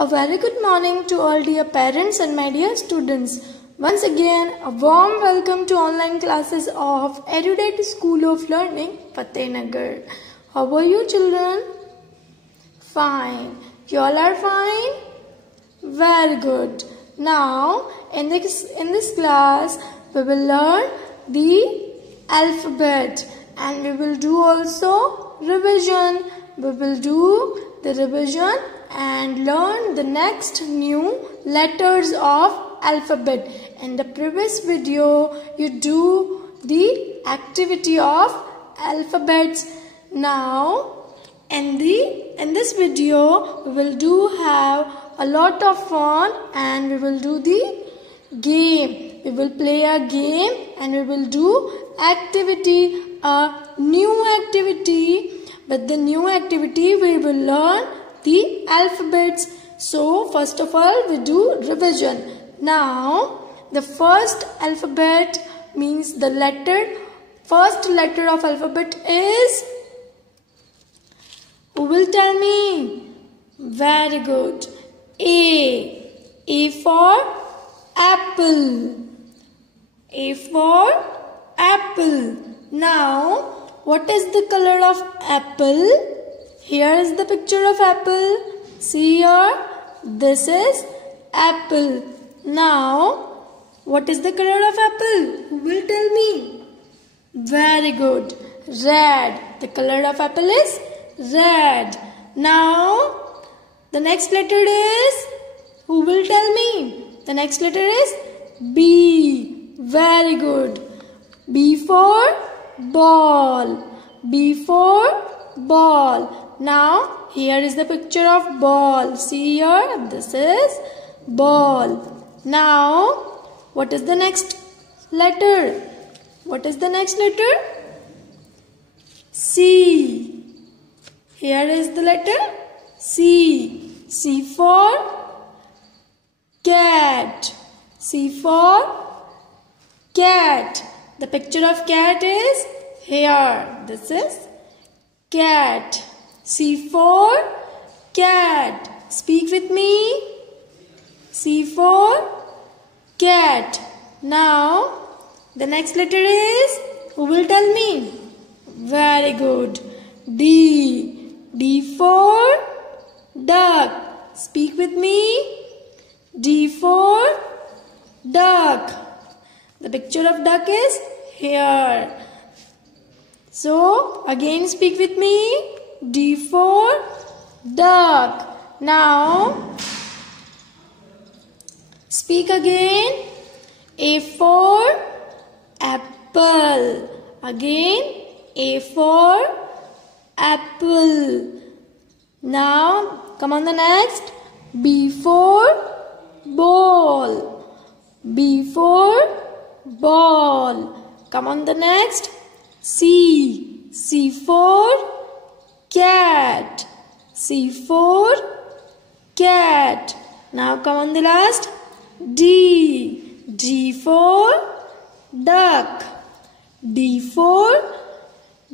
A very good morning to all dear parents and my dear students. Once again, a warm welcome to online classes of Erudite School of Learning, Fatehnagar. How are you children? Fine. You all are fine? Very good. Now, in this class, we will learn the alphabet and we will do also revision. We will do the revision and learn the next new letters of alphabet. In the previous video, you do the activity of alphabets. Now, in this video, we will have a lot of fun and we will do the game. We will play a game and we will do activity, a new activity. With the new activity, we will learn the alphabets. So, first of all, we do revision. Now, the first alphabet means the first letter of alphabet is, who will tell me? Very good. A. A for apple. A for apple. Now, what is the color of apple? Here is the picture of apple. See here. This is apple. Now, what is the color of apple? Who will tell me? Very good. Red. The color of apple is red. Now, the next letter is, who will tell me? The next letter is B. Very good. B for ball. B for ball. Now, here is the picture of ball. See here, this is ball. Now, what is the next letter? What is the next letter? C. Here is the letter C. C for cat. C for cat. The picture of cat is here. This is cat. C for cat. Speak with me. C for cat. Now, the next letter is, who will tell me? Very good. D. D for duck. Speak with me. D for duck. The picture of duck is here. So, again speak with me. D for duck. Now, speak again. A for apple. Again, A for apple. Now, come on the next. B for ball. B for ball. Come on the next. C. C for cat. C for cat. Now come on the last. D. D for duck. D for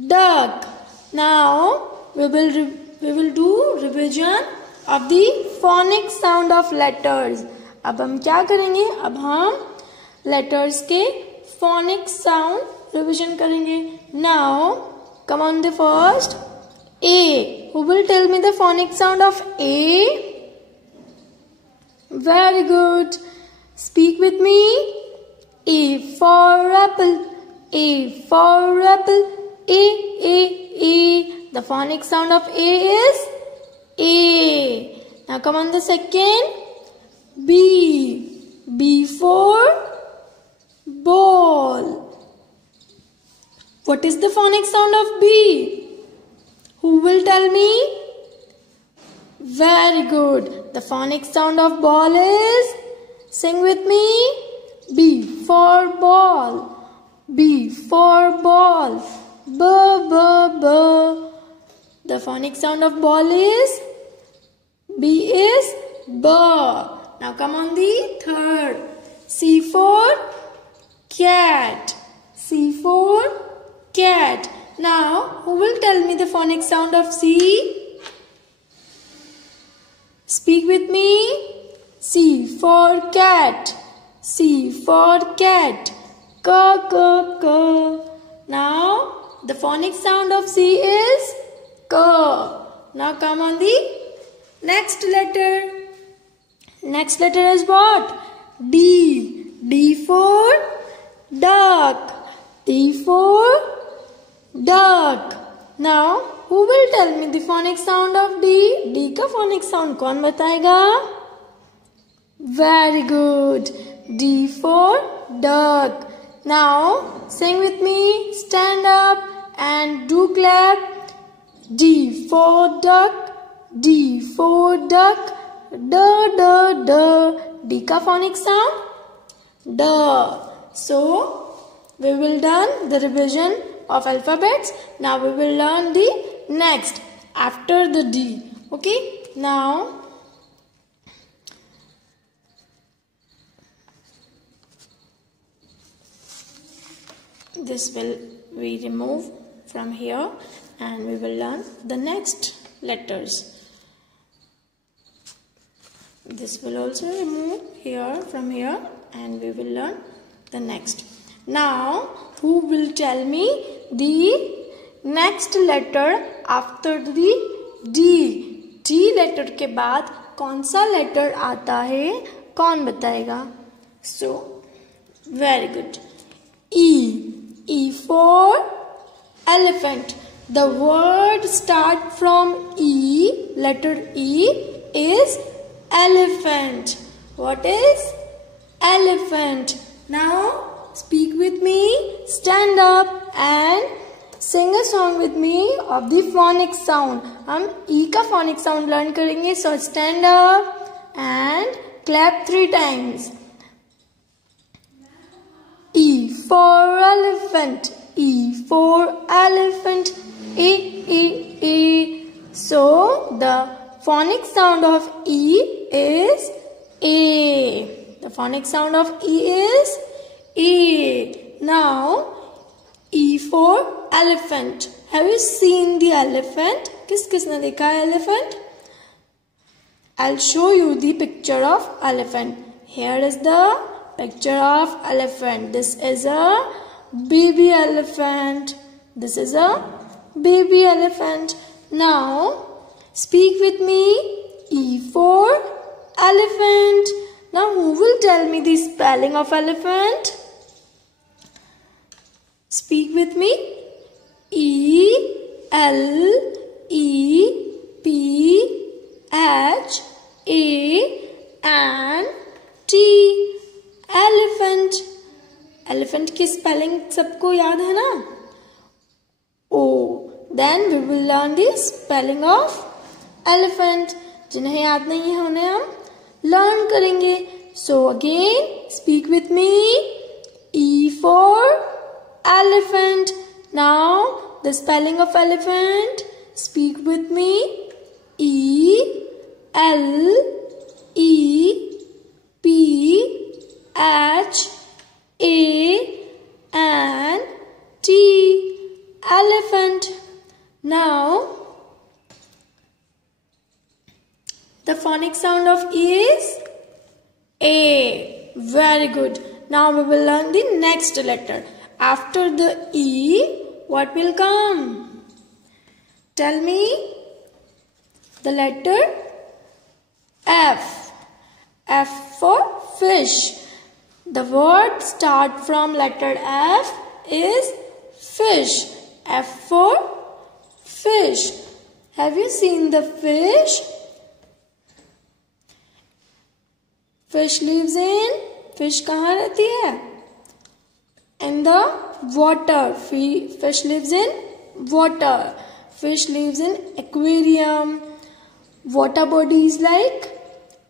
duck. Now we will do revision of the phonic sound of letters. अब हम क्या करेंगे? अब हम letters के phonic sound revision करेंगे. Now come on the first. A. Who will tell me the phonic sound of A? Very good. Speak with me. A for apple. A for apple. A. The phonic sound of A is A. Now come on the second. B. B for ball. What is the phonic sound of B? Who will tell me? Very good. The phonic sound of ball is, sing with me, B for ball. B for ball. B. The phonic sound of ball is, B is B. Now come on the third. C for cat. C for cat. Now, who will tell me the phonic sound of C? Speak with me. C for cat. C for cat. K, k, k. Now, the phonic sound of C is K. Now come on the next letter. Next letter is what? D. D for duck. D for duck. Now, who will tell me the phonic sound of D? D का phonic sound कौन बताएगा? Very good. D for duck. Now, sing with me. Stand up and do clap. D for duck. D for duck. D, D, D. D का phonic sound? D. So, we will done the revision of alphabets. Now we will learn the next after the D. Okay. Now this will we remove from here and we will learn the next letters. This will also remove here from here and we will learn the next. Now, who will tell me the next letter after the D? D letter के बाद कौन सा letter आता है? कौन बताएगा? So, very good. E. E for elephant. The word start from E. Letter E is elephant. What is elephant? Now, speak with me, stand up and sing a song with me of the phonic sound. हम E का phonic sound learn करेंगे. So stand up and clap 3 times. E for elephant. E for elephant. E, E, E. So the phonic sound of E is A. The phonic sound of E is A. Now, E for elephant. Have you seen the elephant? किसने देखा है elephant? I'll show you the picture of elephant. Here is the picture of elephant. This is a baby elephant. This is a baby elephant. Now, speak with me. E for elephant. Now, who will tell me the spelling of elephant? Speak with me. E, L, E, P, H, A, N, T. Elephant. Elephant की spelling सबको याद है ना? O. Then we will learn the spelling of elephant. जिन्हें याद नहीं है उन्हें हम learn करेंगे. So again, speak with me. E for elephant. Now the spelling of elephant. Speak with me. E, L, E, P, H, A, N, T. Elephant. Now, the phonic sound of E is A. Very good. Now we will learn the next letter. After the E, what will come? Tell me. The letter F. F for fish. The word start from letter F is fish. F for fish. Have you seen the fish? Fish lives in. Fish कहाँ रहती है? In the water. Fish lives in water. Fish lives in aquarium. Water bodies like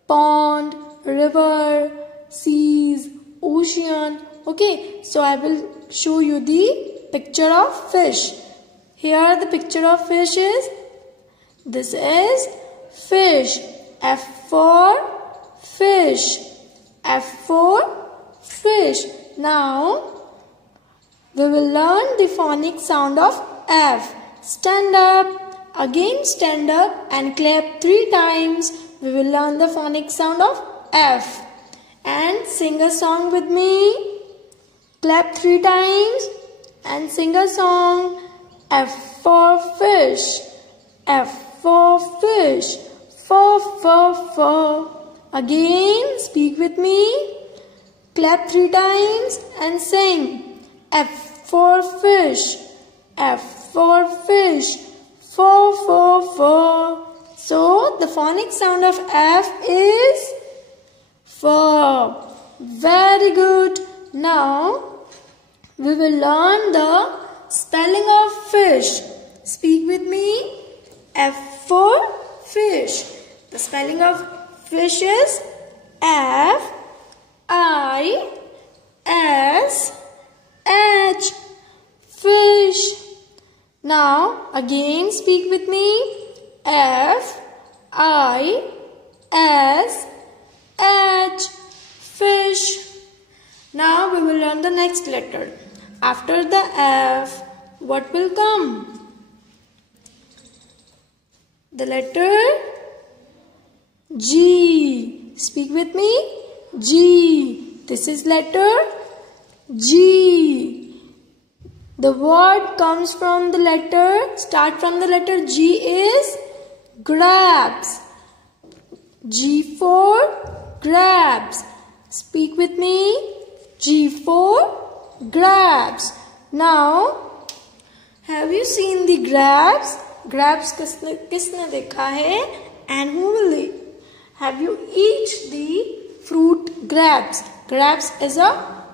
pond, river, seas, ocean. Okay, so I will show you the picture of fish. Here the picture of fish is. This is fish. F for fish. F for fish. Now we will learn the phonic sound of F. Stand up. Again stand up and clap 3 times we will learn the phonic sound of F. And sing a song with me. Clap 3 times and sing a song. F for fish. F for fish. F. Again, speak with me. Clap 3 times and sing. F for fish. F for fish. F. So, the phonic sound of F is F. Very good. Now, we will learn the spelling of fish. Speak with me. F for fish. The spelling of fish is F I S H. Fish. Now again speak with me. F I S H. Fish. Now we will learn the next letter. After the F, what will come? The letter G. Speak with me. G. This is letter G. The word comes from the letter, start from the letter G is grabs. G for grabs. Speak with me. G for grabs. Now, have you seen the grabs? Grabs किसने देखा है? And who will eat? Have you eaten the fruit grapes? Grapes is a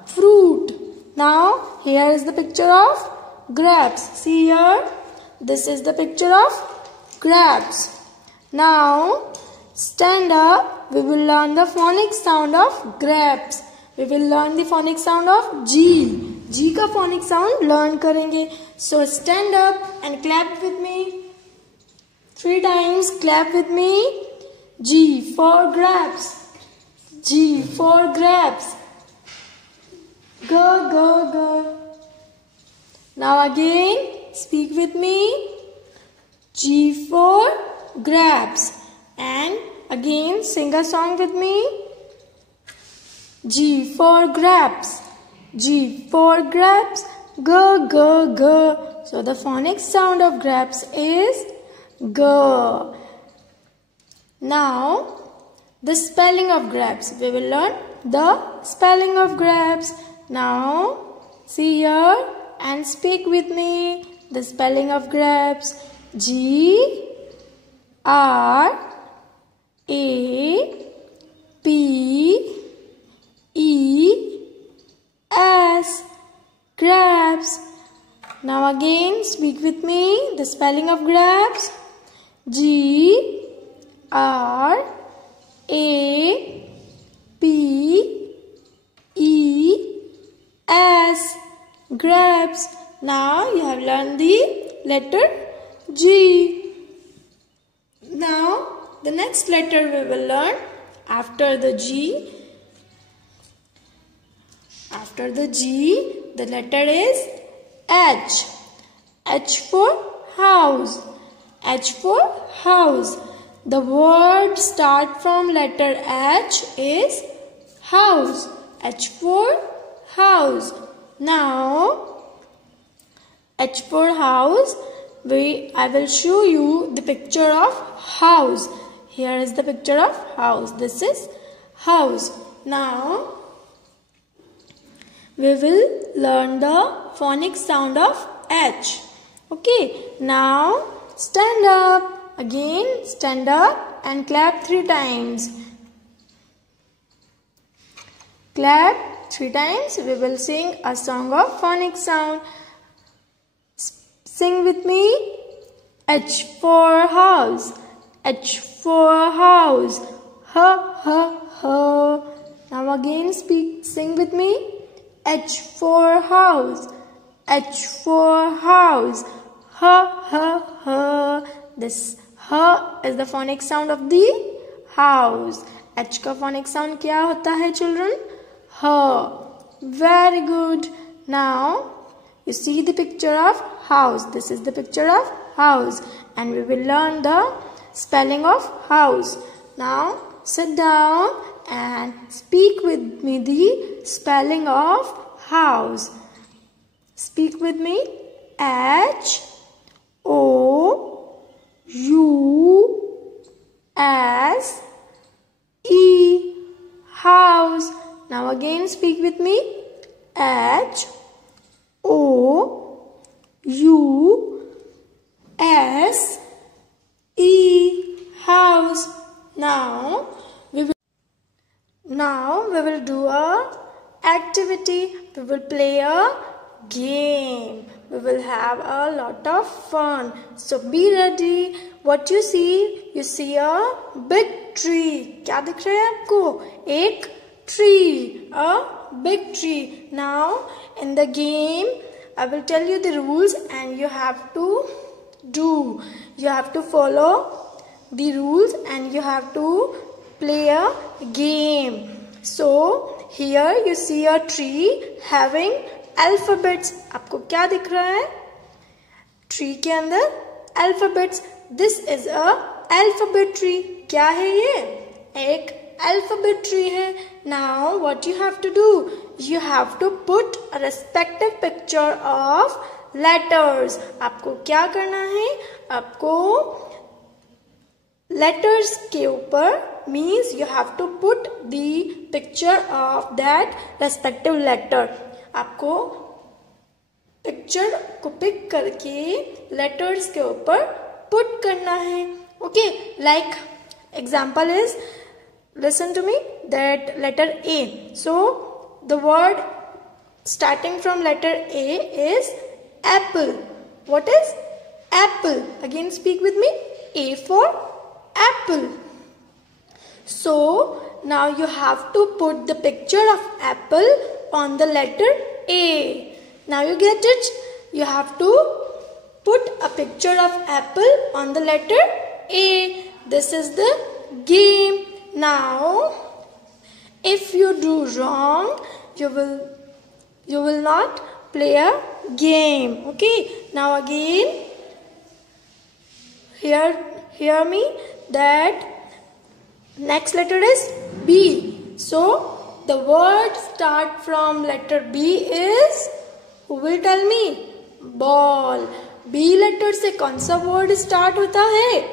fruit. Now, here is the picture of grapes. See here. This is the picture of grapes. Now, stand up. We will learn the phonic sound of grapes. We will learn the phonic sound of G. G का phonic sound learn करेंगे. So, stand up and clap with me. 3 times clap with me. G for grapes. G for grapes. Go. Now again, speak with me. G for grapes. And again, sing a song with me. G for grapes. G for grapes. Go. So the phonic sound of grapes is G. Now, the spelling of grapes. We will learn the spelling of grapes. Now, see here and speak with me. The spelling of grapes. G R A P E S. Grapes. Now again, speak with me. The spelling of grapes. G R A P E S. Grapes. Now you have learned the letter G. Now the next letter we will learn after the G. After the G, the letter is H. H for house. H for house. The word start from letter H is house. H for house. Now, H for house, I will show you the picture of house. Here is the picture of house. This is house. Now, we will learn the phonic sound of H. Okay. Now, stand up. Again, stand up and clap 3 times. Clap 3 times. We will sing a song of phonic sound. Sing with me. H for house. H for house. Ha. Now again sing with me. H for house. H for house. Ha. This ha is the phonic sound of the house. H का phonic sound क्या होता है children? Ha. Very good. Now you see the picture of house. This is the picture of house and we will learn the spelling of house. Now sit down and speak with me the spelling of house. Speak with me. House. House. Now again speak with me. House. House. Now we will do a activity. We will play a game. We will have a lot of fun. So be ready. What you see? You see a big tree. क्या दिख रहा है आपको? एक tree. A big tree. Now in the game, I will tell you the rules and you have to do. You have to follow the rules and you have to play a game. So here you see a tree having alphabets. आपको क्या दिख रहा है? Tree के अंदर alphabets. This is a alphabet tree. क्या है ये? एक alphabet tree है. Now what you have to do? You have to put a respective picture of letters. आपको क्या करना है? आपको letters के ऊपर means you have to put the picture of that respective letter. आपको पिक्चर को पिक करके लेटर्स के ऊपर पुट करना है. Okay, like example is, listen to me, that letter A. So the word starting from letter A is apple. What is apple? Again speak with me. A for apple. So now you have to put the picture of apple on the letter A. Now you get it? You have to put a picture of apple on the letter A. This is the game. Now if you do wrong, you will not play a game. Okay, now again hear me, that next letter is B. So the word start from letter B is, who will tell me? Ball. B letter से कौन सा word start होता है?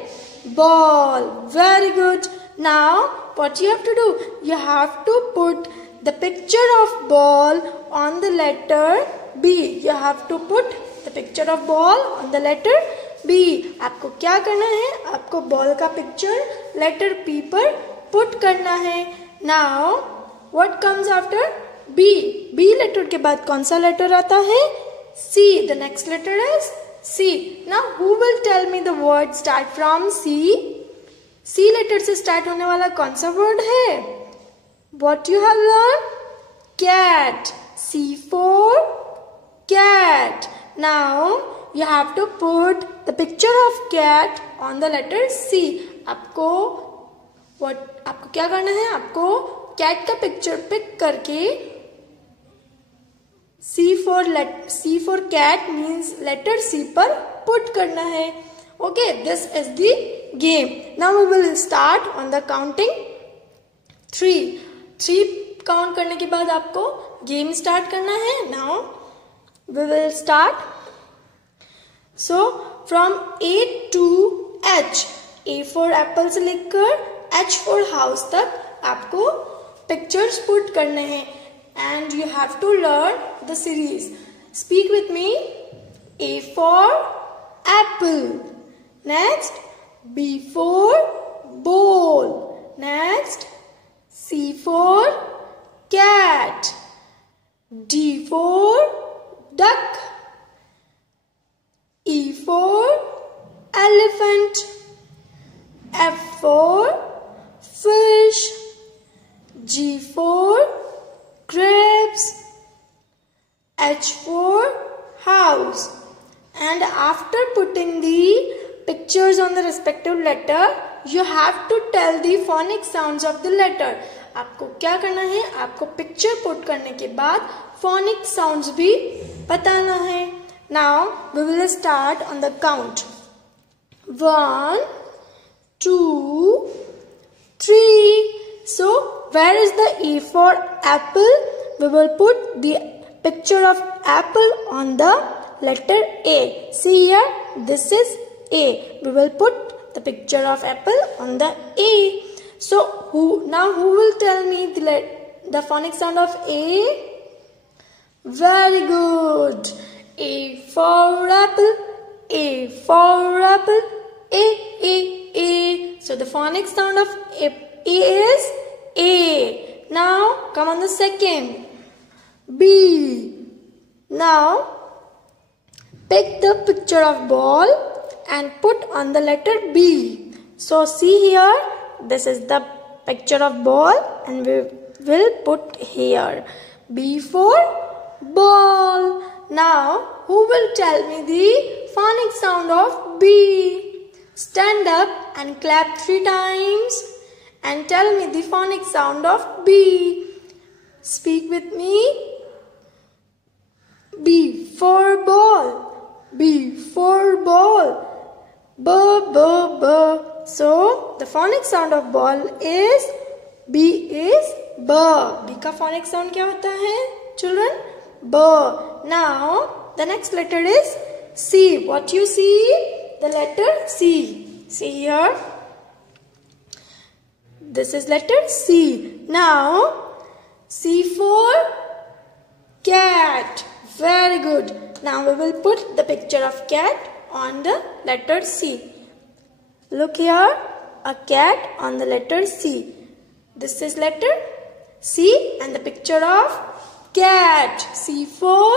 Ball. Very good. Now what you have to do? You have to put the picture of ball on the letter B. You have to put the picture of ball on the letter B. आपको क्या करना है? आपको ball का picture letter P पर put करना है. Now what comes after B? B letter के बाद कौन सा लेटर आता है? C. The next letter is C. Now who will tell me the word start from C? C letter से स्टार्ट होने वाला कौन सा वर्ड है? What you have learned? Cat. C for cat. Now you have to put the picture of cat on the letter C. आपको क्या करना है? आपको cat का पिक्चर पिक करके C for cat means letter C पर put करना है. Okay, this is the game. Now we will start on the counting 3. 3 count करने के बाद आपको गेम स्टार्ट करना है. Now we will start. So from A to H. A for apple से लेकर H for house तक आपको पिक्चर्स पुट करने हैं. And you have to learn the series. Speak with me. A for apple. Next, B for ball. Next, C for cat. D for duck. E for elephant. F for fish. G for grapes. H for house. And after putting the pictures on the respective letter, you have to tell the phonic sounds of the letter. आपको क्या करना है? आपको picture put करने के बाद phonic sounds भी बताना है. Now we will start on the count. 1, 2, 3. So where is the A for apple? We will put the picture of apple on the letter A. See here, this is A. We will put the picture of apple on the A. So who will tell me the phonic sound of A? Very good. A for apple. A for apple. A. So the phonic sound of A is A. Now come on the second. B. Now pick the picture of ball and put on the letter B. So see here, this is the picture of ball and we will put here. B for ball. Now who will tell me the phonic sound of B? Stand up and clap 3 times and tell me the phonic sound of B. Speak with me. B for ball. B for ball. B. So the phonic sound of ball is B is B. B का phonic sound क्या होता है children? B. Now the next letter is C. What you see? The letter C. See here. This is letter C. Now C for cat. Very good. Now we will put the picture of cat on the letter C. Look here, a cat on the letter C. This is letter C and the picture of cat. C for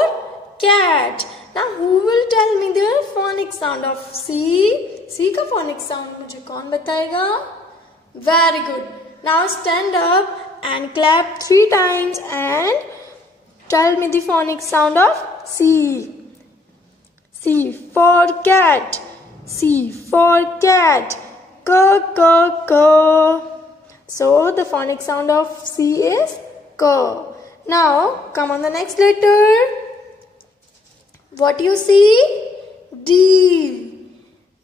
cat. Now who will tell me the phonic sound of C? C का phonic sound मुझे कौन बताएगा? Very good. Now stand up and clap 3 times and tell me the phonic sound of C. C for cat. C for cat. K. So the phonic sound of C is K. Now come on the next letter. What you see? D.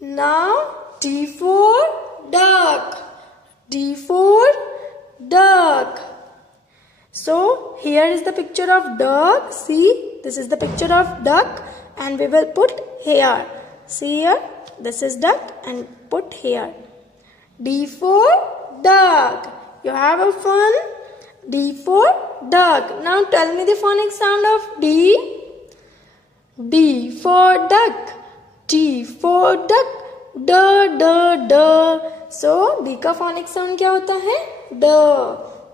Now D for duck. D for duck. So here is the picture of duck. See, this is the picture of duck and we will put here. See here, this is duck and put here. D for duck. You have a fun. D for duck. Now tell me the phonic sound of D. D for duck. D for duck. D. So D का phonic sound क्या होता है? D.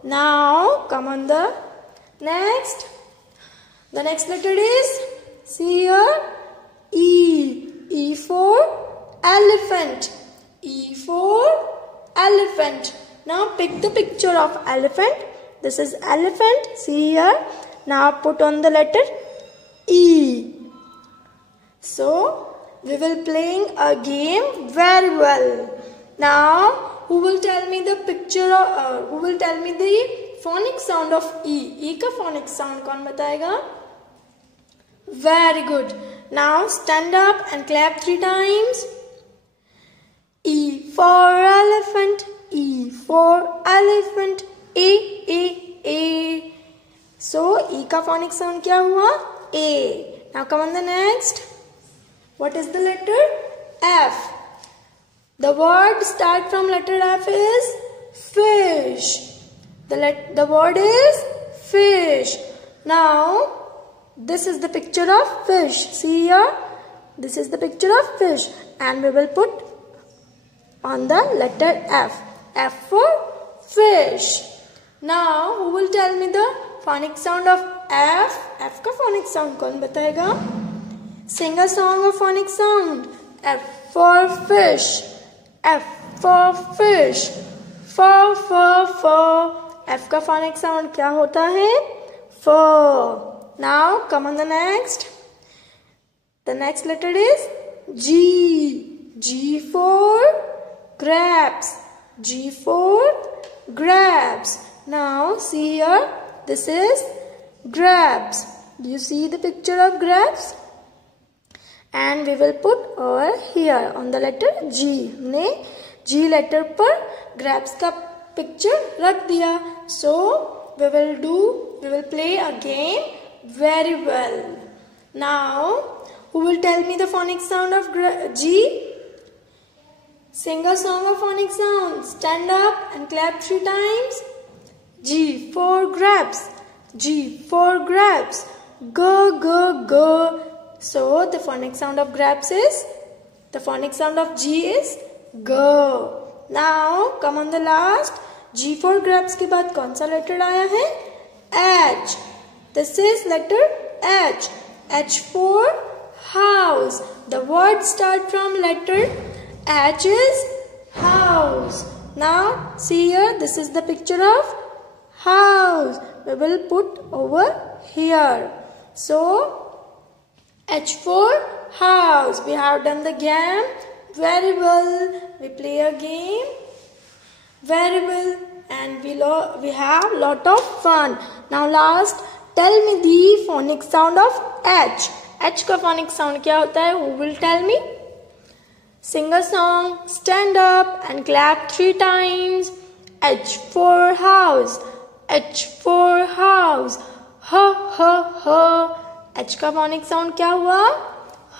Now come on the next. The next letter is, see here, E. E for elephant. E for elephant. Now pick the picture of elephant. This is elephant. See here. Now put on the letter E. So we will playing a game very well. Now who will tell me the picture of, who will tell me the phonic sound of E? E का phonic sound कौन बताएगा? Very good. Now stand up and clap 3 times. E for elephant. E for elephant. A. So E का phonic sound क्या हुआ? A. Now come on the next. What is the letter? F. The word start from letter F is fish. The word is fish. Now this is the picture of fish. See here. This is the picture of fish and we will put on the letter F. F for fish. Now who will tell me the phonic sound of F? F का phonic sound कौन बताएगा? Sing a song of phonic sound. F for fish. F for fish. For. F का phonic sound क्या होता है? For. Now come on the next. The next letter is G. G for grapes. G for grapes. Now see here. This is grapes. Do you see the picture of grapes? And we will put over here on the letter G. हमने G letter पर grapes का picture रख दिया. So we will play a game very well. Now who will tell me the phonic sound of G? Sing a song of phonic sound. Stand up and clap 3 times. G for grapes. G for grapes. Go, go, go. So the phonic sound of grapes is, the phonic sound of G is go. Now come on the last. G for grapes के बाद कौन सा letter आया है? H. This is letter H. H for house. The word start from letter H is house. Now see here, this is the picture of house. We will put over here. So H for house. We have done the game very well. We play a game very well and we have lot of fun. Now last, tell me the phonic sound of H. H का phonic sound क्या होता है? Who will tell me? Sing a song, stand up and clap 3 times. H for house. H for house. Ha ha ha. H का phonic sound क्या हुआ?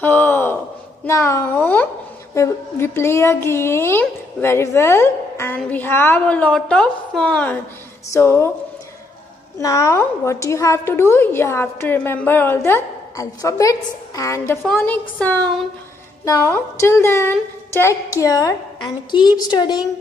Ha. Now we play a game very well and we have a lot of fun. So now what you have to do? You have to remember all the alphabets and the phonic sound. Now till then, take care and keep studying.